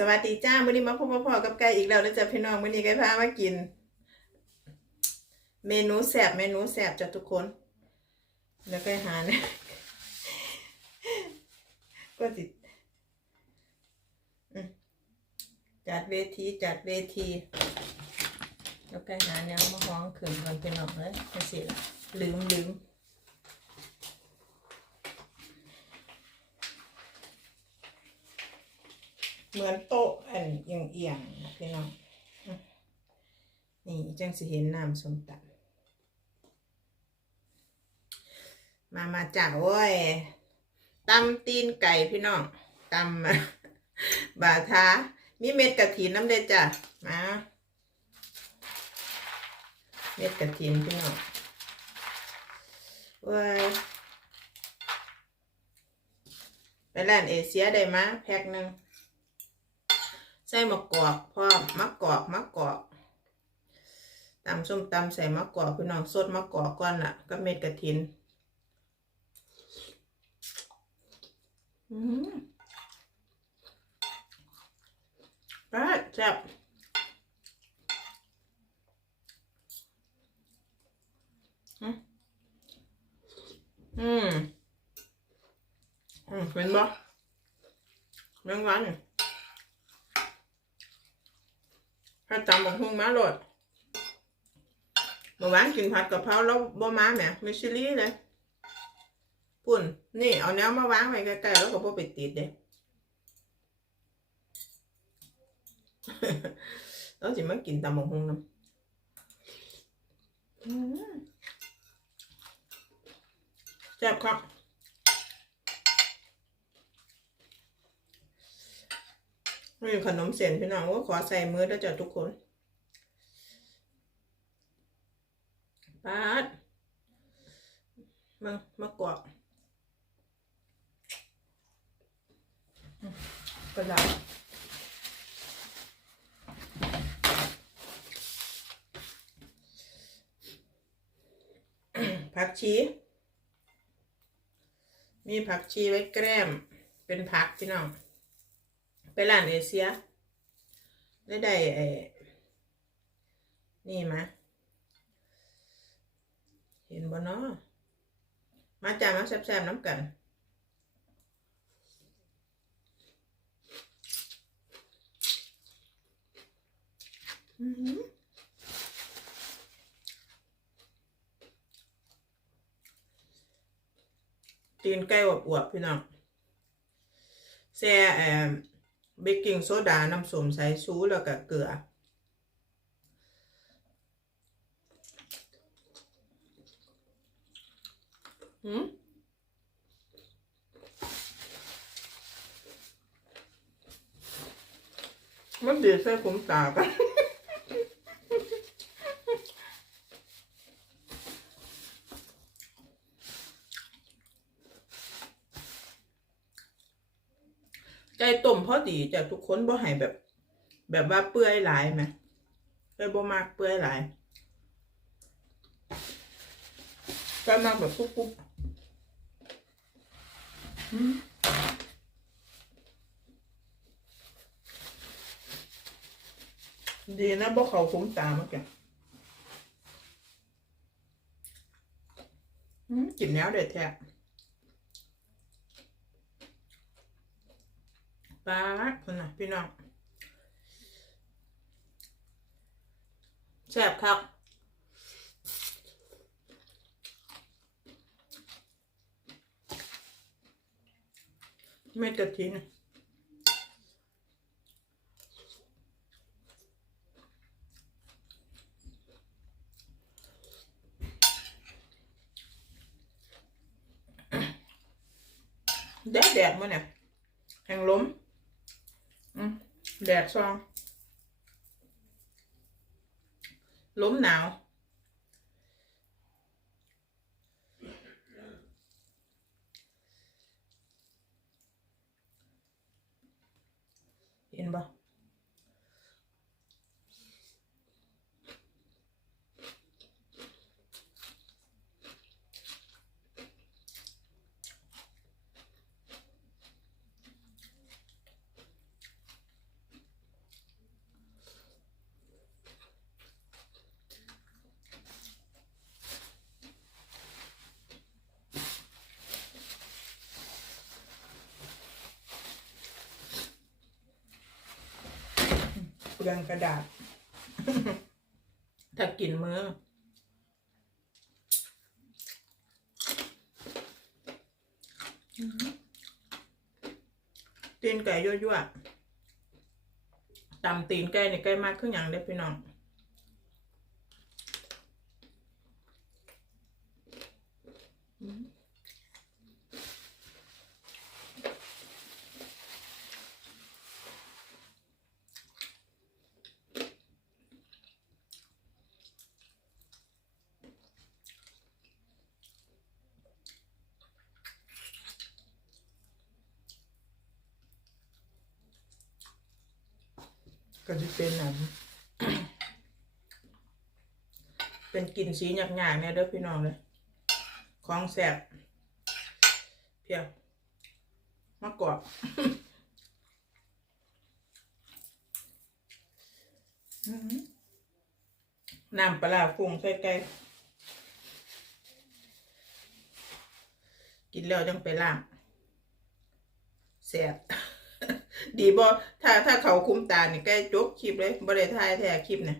สวัสดีจ้าวันนี้มาพบกับพ่อกับไก่อีกแล้วนะจ๊ะพี่น้องวันนี้ไก่พามากิน เมนูแสบเมนูแสบจ้ะทุกคน แล้วก็หาเนี่ยก็ติดจัดเวทีจัดเวที แล้วก็หาแนวมาห้องขึ้นก่อนพี่น้องเลยจะสิละลืมลืม เหมือนโต๊ะอันเอียงๆนะพี่น้องนี่จังสิเห็นน้ำส้มตำมามาจ้าโอ้ยตำตีนไก่พี่น้องตำบาทามีเม็ดกระถินน้ำเด็ดจ้ะมาเม็ดกระถินพี่น้องเว้ยไปร้านเอเชียได้มาแพ็คหนึ่ง ใส่มะกอกพร้อมมะกอกมะกอกตำส้มตำใส่มะกอกพี่น้องสดมะกอกก่อนล่ะก็เม็ดกระถินอืมไปแซ่บอืมอืมอืมเป็นบ่เรื่องวัน ถ้าจำบักฮุงมาโหลดเมื่อวานกินผัดกะเพราแล้วบ่มาแหมมิชิลี่เลยปุ่น นี่เอาแนวมาวางไว้ใกล้ๆแล้วก็บ่ไปติดเด้แล้วสิมากินตำบักฮุงนำอืมแซ่บครับ นี่ขนมเส้นพี่น้องก็ขอใส่มือด้วจ้ะทุกคนปาดมามากวาดกระดาษผักชี มีผักชีไว้แกล้ม เป็นผักพี่น้อง ไปร้านเอเชียได้ได้ไอ้นี่มาเห็นบ่เนาะมาจ้ามาแซ่บๆน้ำกันอือหือตีนไก่อวบๆพี่น้องแซ่เอ่อ เบกกิ้งโซดา น้ำส้มสายชูแล้วก็เกลือ หืมมันดีใส่ผมตากัน ใจต้มพอดีจ้ะทุกคนบ่ให้แบบ แบบว่าเปื่อยหลายไหมเลยบ่มากเปื่อยหลายก็มากแบบปุ๊บปุ๊บอืมดีนะบ่เขาคุ้มตาเมื่อกี้อืมกินแล้วเด็ดแท้ ปลาคนน่ะพี่น้องแซ่บครับเม็ดกระถินแดดแดดมาเนี่ยแห่งล้ม แดดซองล้มหนาว เห็นปะ ยังกระดาษ ถ้ากินมืออื้อหือตีนไก่ยั่วๆตำตีนไก่นี่ไก่มากขึ้นอย่างได้พี่น้อง ก็จะเป็นอันเป็นกลิ่นสีหยาบๆเนี่ยเด้อพี่น้องเลยของแสบเพียวมะกอกอื้อหือน้ำปลาร้าฟุ้งใส่ไก่กินแล้วจังไปล้างแสบ ดีบ่ถ้าถ้าเขาคุมตาเนี่ยแก้จบคลิปเลยบ่ได้ถ่ายแท้คลิปเนี่ย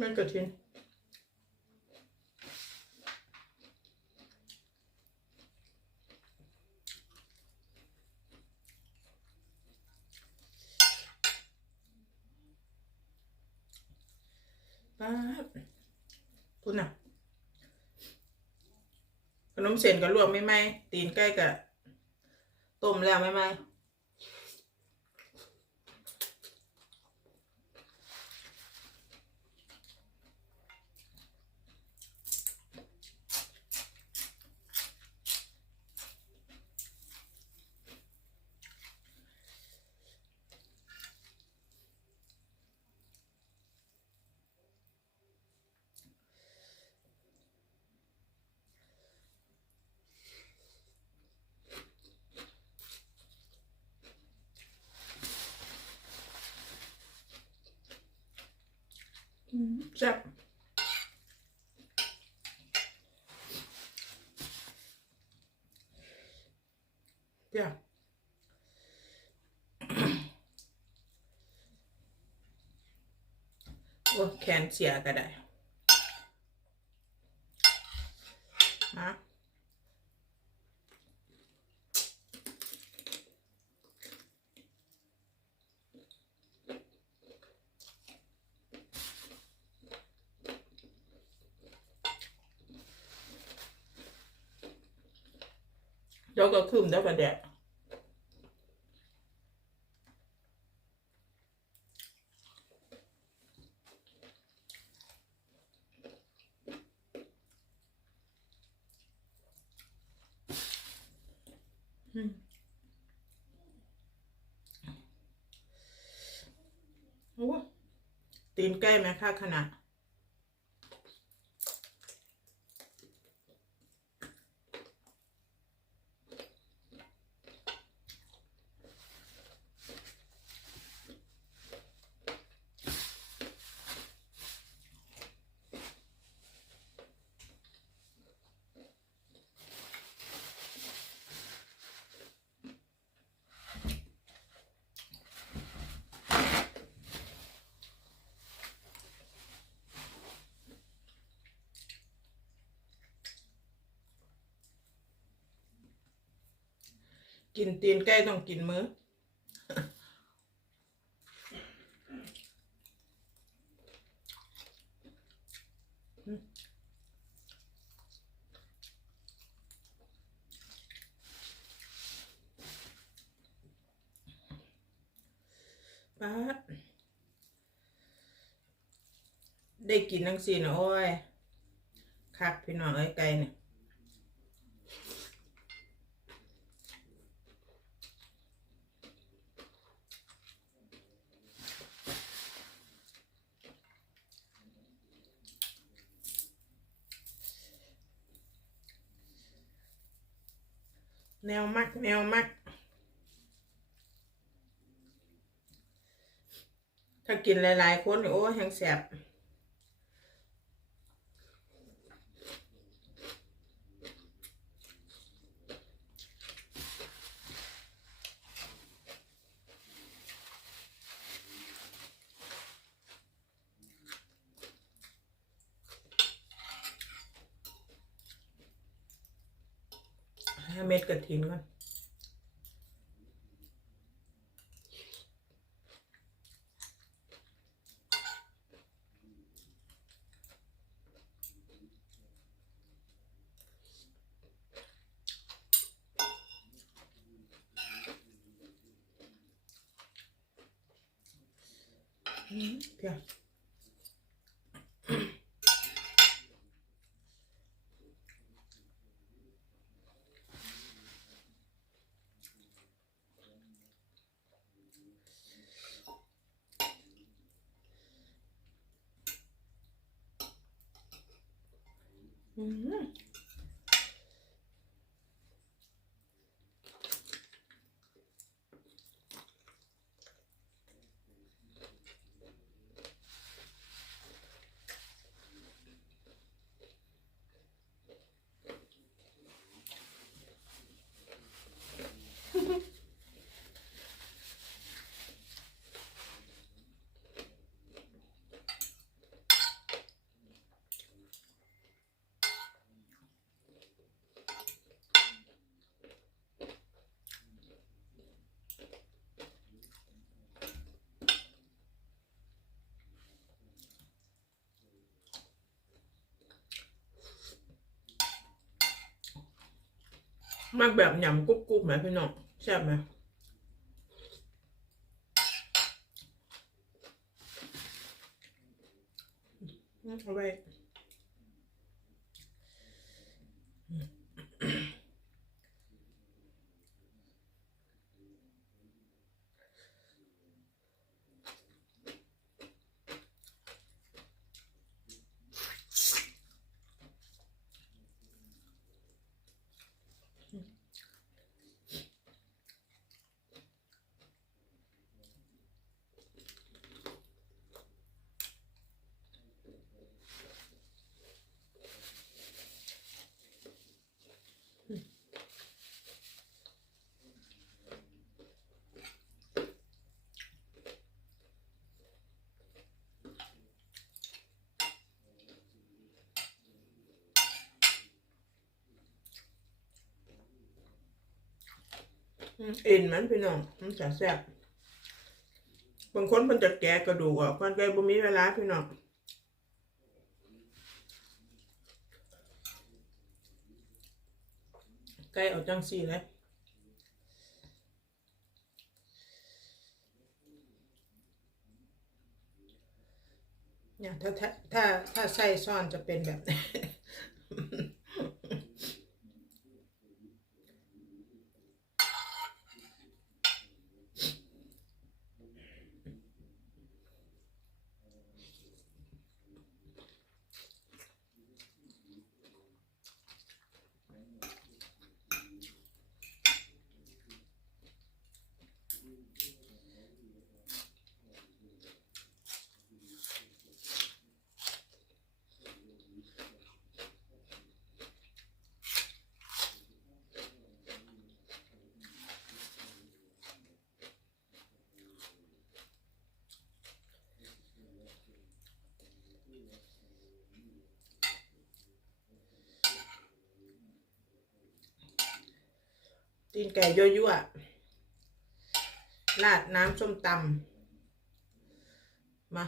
มันกระทิน คุณน่ะ ขนมเส้นก็ลวกไม่ไหมตีนใกล้กับต้มแล้วไม่ไหมอืม แซ่บเดี๋ยวโอ้แขนเสียก็ได้มา ดี๋ยวก็คืมเดี๋ยวก็แดดอืมโอ้ตีนใกล้ไหมค่ะขนาด กินตีนไก่ต้องกินมือป๊าได้กินทั้งสี่นะโอ้ยคักพี่น้องเอ้ไก่เนี่ย แนวมัก แนวมัก ถ้ากินหลาย ๆ คนโอ้ยแหงแสบ ให้เม็ดกระถินก่อนอืมเดี๋ยว อืม มากแบบยำกรุบกรุบไหมพี่น้องแซ่บไหมอืมเอาไป เอ็นมันพี่น้องมันจะแซ่บบางคนมันจะแกะกระดูกออกมันก็บ่มีเวลาพี่น้องไก่เอาจังสี่เลยเนี่ยถ้าถ้าถ้าถ้าไส้ซ่อนจะเป็นแบบนี้ ตีนไก่ยั่วๆราดน้ำส้มตำมา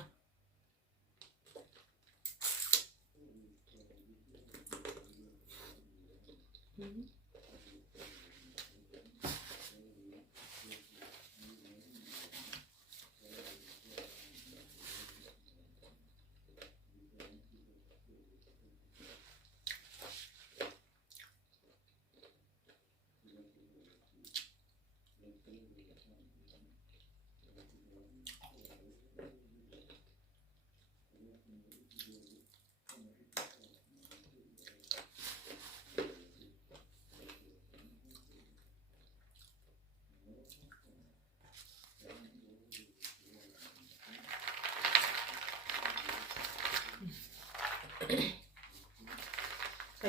อืม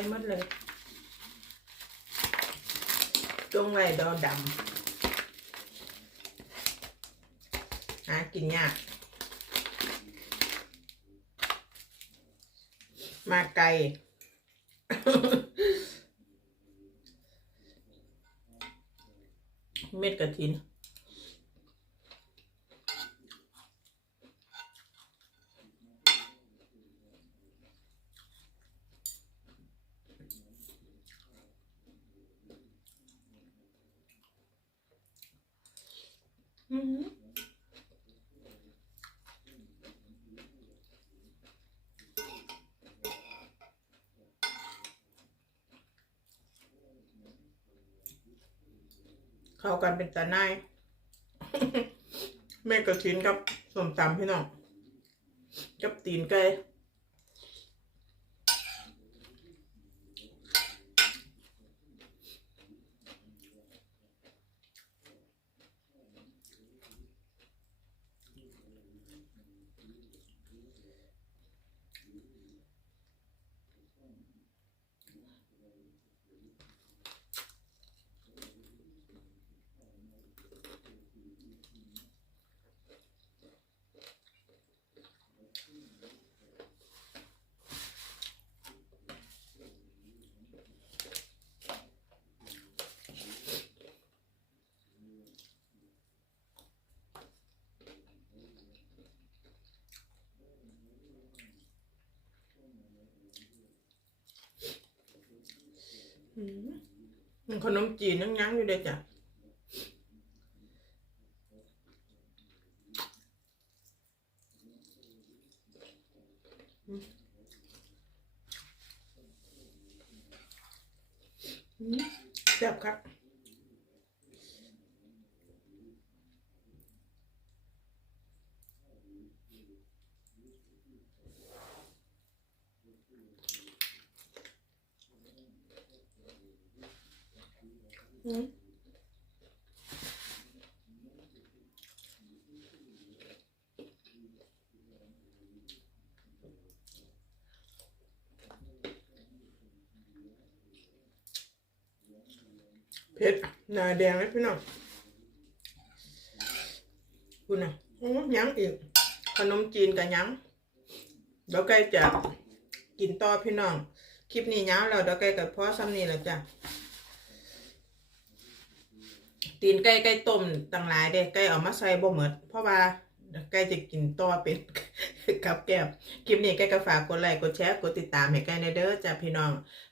หมดเลยจงไว้ดอดำหากินยากมาไกล เม็ดกระถิน เข้ากันเป็นตาหนายแม่กระถินกับส้มตำพี่น้องกับตีนไก่ มันขนมจีนนั่งยั้งอยู่เด็ดจ้ะแซ่บครับ เผ็ดหน้าแดงเลยพี่น้องคุณน่ะอื้อยังอีก ขนมจีนกับยังเดี๋ยวใกล้จะกินต่อพี่น้อง คลิปนี้ยาวแล้วเดี๋ยวใกล้กับพ่อซ้ำนี่แล้วจ้ะ ตีนไก่ไก่ต้มต่างหลายเด้ไก่เอามาใส่บ่เหมือดเพราะว่าไก่จะกินต่อเป็นกับแก้มคลิปนี้ไก่ก็ฝากกดไลค์กดแชร์กดติดตามให้ไก่ในเด้อจ้าพี่น้อง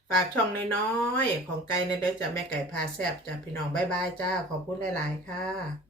ฝากช่องน้อยๆของไก่ในเด้อจ้าแม่ไก่พาแซบจ้าพี่น้องบ๊ายบายจ้าขอบคุณหลายๆค่ะ